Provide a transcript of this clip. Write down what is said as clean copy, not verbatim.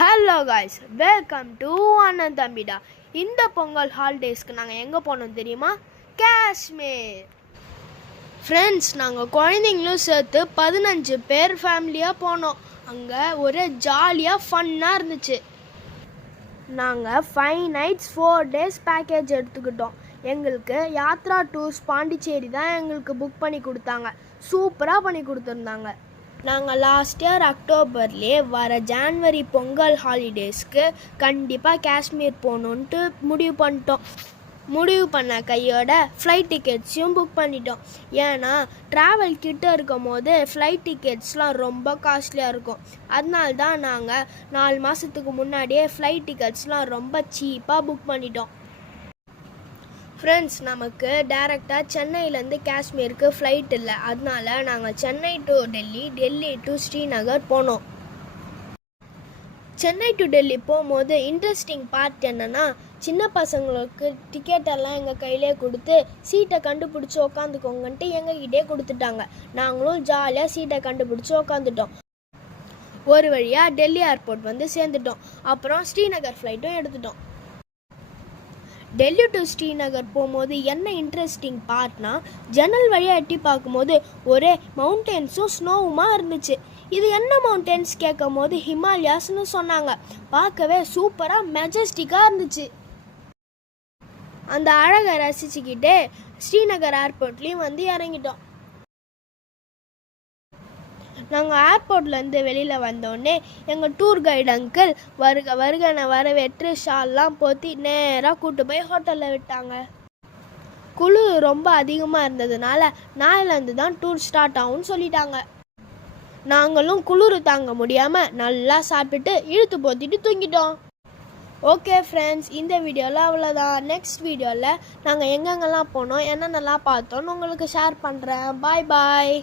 Hello guys, welcome to அண்ணன் தம்பிடா. இந்த பொங்கல் ஹாலிடேஸ்க்கு நாங்கள் எங்கே போனோம் தெரியுமா? காஷ்மீர். ஃப்ரெண்ட்ஸ், நாங்கள் குழந்தைங்களும் சேர்த்து 15 பேர் ஃபேமிலியாக போனோம். அங்கே ஒரே ஜாலியாக ஃபன்னாக இருந்துச்சு. நாங்கள் 5 nights 4 days பேக்கேஜ் எடுத்துக்கிட்டோம். எங்களுக்கு யாத்ரா டூர்ஸ் பாண்டிச்சேரி தான் எங்களுக்கு புக் பண்ணி கொடுத்தாங்க. சூப்பராக பண்ணி கொடுத்துருந்தாங்க. நாங்கள் லாஸ்ட் இயர் அக்டோபர்லேயே வர ஜான்வரி பொங்கல் ஹாலிடேஸ்க்கு கண்டிப்பாக காஷ்மீர் போகணுன்ட்டு முடிவு பண்ணிட்டோம். முடிவு பண்ண கையோட ஃப்ளைட் டிக்கெட்ஸையும் புக் பண்ணிட்டோம். ஏன்னா ட்ராவல் கிட்ட இருக்கும் போது ஃப்ளைட் டிக்கெட்ஸ்லாம் ரொம்ப காஸ்ட்லியாக இருக்கும். அதனால தான் நாங்கள் 4 மாதத்துக்கு முன்னாடியே ஃப்ளைட் டிக்கெட்ஸ்லாம் ரொம்ப சீப்பாக புக் பண்ணிட்டோம். ஃப்ரெண்ட்ஸ், நமக்கு டேரெக்டாக சென்னையிலேருந்து காஷ்மீருக்கு ஃப்ளைட் இல்லை. அதனால நாங்கள் சென்னை டு டெல்லி, டெல்லி டு ஸ்ரீநகர் போனோம். சென்னை டு டெல்லி போகும்போது இன்ட்ரெஸ்டிங் பார்ட் என்னென்னா, சின்ன பசங்களுக்கு டிக்கெட்டெல்லாம் எங்கள் கையிலே கொடுத்து சீட்டை கண்டுபிடிச்சி உக்காந்துக்கோங்கன்ட்டு எங்ககிட்டே கொடுத்துட்டாங்க. நாங்களும் ஜாலியாக சீட்டை கண்டுபிடிச்சி உக்காந்துட்டோம். ஒரு வழியாக டெல்லி ஏர்போர்ட் வந்து சேர்ந்துட்டோம். அப்புறம் ஸ்ரீநகர் ஃப்ளைட்டும் எடுத்துட்டோம். டெல்லி டு ஸ்ரீநகர் போகும்போது என்ன இன்ட்ரெஸ்டிங் பார்ட்னா, ஜன்னல் வழியாக எட்டி பார்க்கும்போது ஒரே மவுண்டென்ஸும் ஸ்னோவுமா இருந்துச்சு. இது என்ன மவுண்டென்ஸ் கேட்கும் போது ஹிமாலயாஸ்னு சொன்னாங்க. பார்க்கவே சூப்பராக மெஜஸ்டிக்காக இருந்துச்சு. அந்த அழகை ரசிச்சுக்கிட்டே ஸ்ரீநகர் ஏர்போர்ட்லேயும் வந்து இறங்கிட்டோம். நாங்கள் ஏர்போர்ட்லேருந்து வெளியில் வந்தோடனே எங்கள் டூர் கைடு அங்கிள் வருக வருகனை வரவேற்று ஷால்லாம் போற்றி நேராக கூட்டு போய் ஹோட்டலில் விட்டாங்க. குளிர் ரொம்ப அதிகமாக இருந்ததுனால நாளையிலேருந்து தான் டூர் ஸ்டார்ட் ஆகும்னு சொல்லிட்டாங்க. நாங்களும் குளிர் தாங்க முடியாமல் நல்லா சாப்பிட்டுட்டு இழுத்து போத்திட்டு தூங்கிட்டோம். ஓகே ஃப்ரெண்ட்ஸ், இந்த வீடியோவில் அவ்வளோதான். நெக்ஸ்ட் வீடியோவில் நாங்கள் எங்கெங்கெல்லாம் போனோம், என்னென்னலாம் பார்த்தோன்னு உங்களுக்கு ஷேர் பண்ணுறேன். பாய் பாய்.